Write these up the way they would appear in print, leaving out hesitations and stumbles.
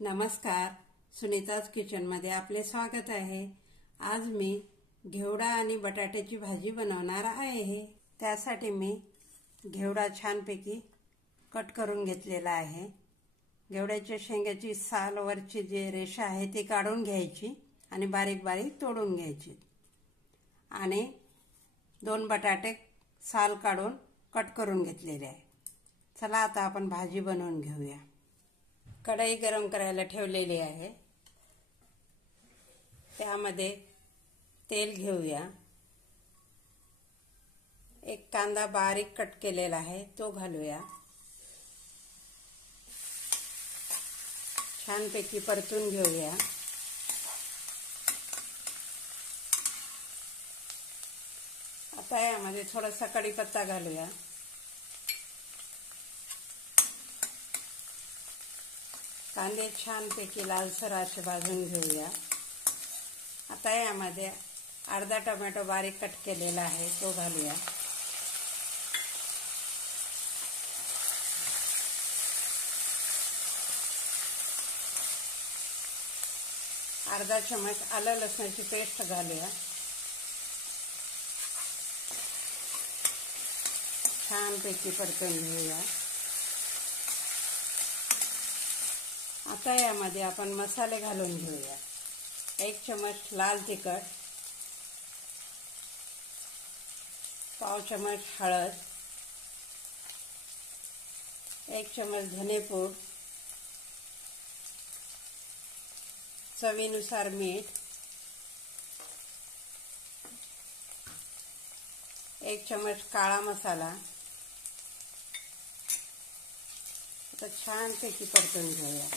नमस्कार, सुनीताज किचनमध्ये आपले स्वागत आहे। आज मी घेवडा आणि बटाट्याची भाजी बनवणार आहे। त्यासाठी मी घेवडा छानपैकी कट करून घेतलेला आहे। घेवड्याच्या शेंगाची साल वरची जे रेषा आहे ती काढून घ्यायची आणि बारीक बारीक तोडून घ्यायची आणि 2 बटाटे साल काढून कट करून घेतलेले आहे। चला आता आपण भाजी बनवून घेऊया। कढई गरम करायला ठेवलेली आहे। त्यामध्ये तेल घेऊया। एक कांदा बारीक कट केलेला आहे तो घालूया। छानपैकी परतून घेऊया। आता यामध्ये थोडासा कढीपत्ता घालूया। कांदे छानपैकी लालसर असे भाजून घेऊया। आता यामध्ये अर्धा टोमॅटो बारीक कट केलेला आहे तो घालूया। अर्धा चमच आलं लसणाची पेस्ट घालूया। छानपैकी परतून घेऊया। आता यामध्ये आपण मसाले घालून घेऊया। 1 चमच लाल तिखट, पाव चमच हळद, 1 चमच धनेपूड, चवीनुसार मीठ, 1 चमच काळा मसाला। आता छानपैकी परतून घेऊया।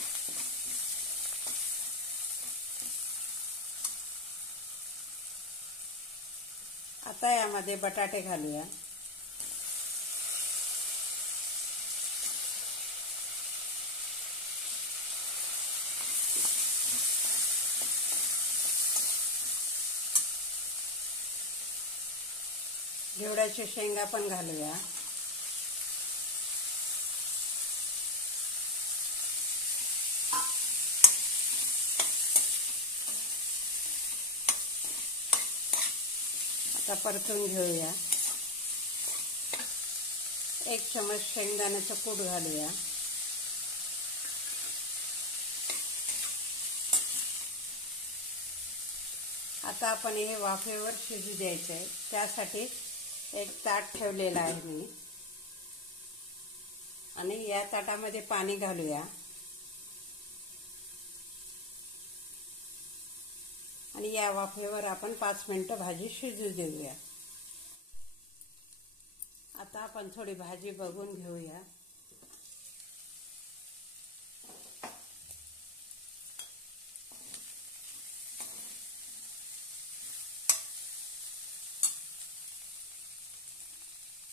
आता यामध्ये बटाटे घालूया। घेवड्याचे शेंगा पण घालूया। आता परतून घेऊया। 1 चमच शेंगदाण्याचं कूट घालूया। आता आपण हे वाफेवर शिजू द्यायचे आहे। त्यासाठी एक ताट ठेवलेला आहे मी आणि या ताटामध्ये पाणी घालूया आणि या वाफेवर आपण 5 मिनिटं भाजी शिजू देऊया। आता आपण थोडी भाजी बघून घेऊया।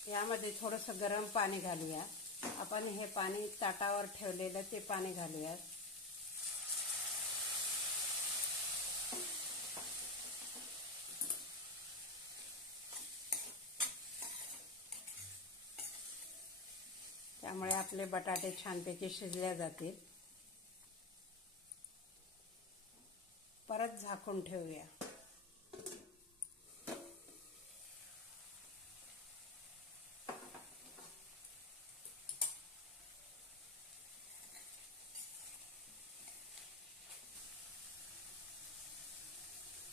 यामध्ये थोडंसं गरम पाणी घालूया। आपण हे पाणी ताटावर ठेवलेलं ते पाणी घालूया। त्यामुळे आपले बटाटे छानपैकी शिजले जातील। परत झाकून ठेवूया।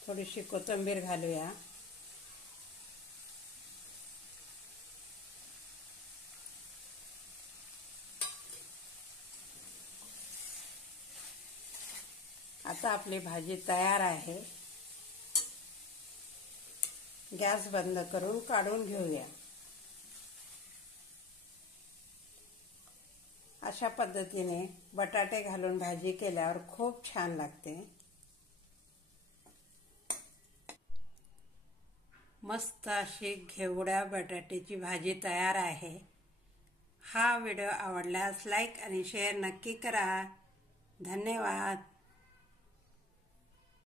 थोडीशी कोथिंबीर घालूया। आता आपली भाजी तयार आहे। गॅस बंद करून काढून घेऊया। अशा पद्धतीने बटाटे घालून भाजी केल्यावर खूप छान लागते। मस्त अशी घेवडा बटाट्याची भाजी तयार आहे। हा व्हिडिओ आवडल्यास लाईक आणि शेअर नक्की करा। धन्यवाद।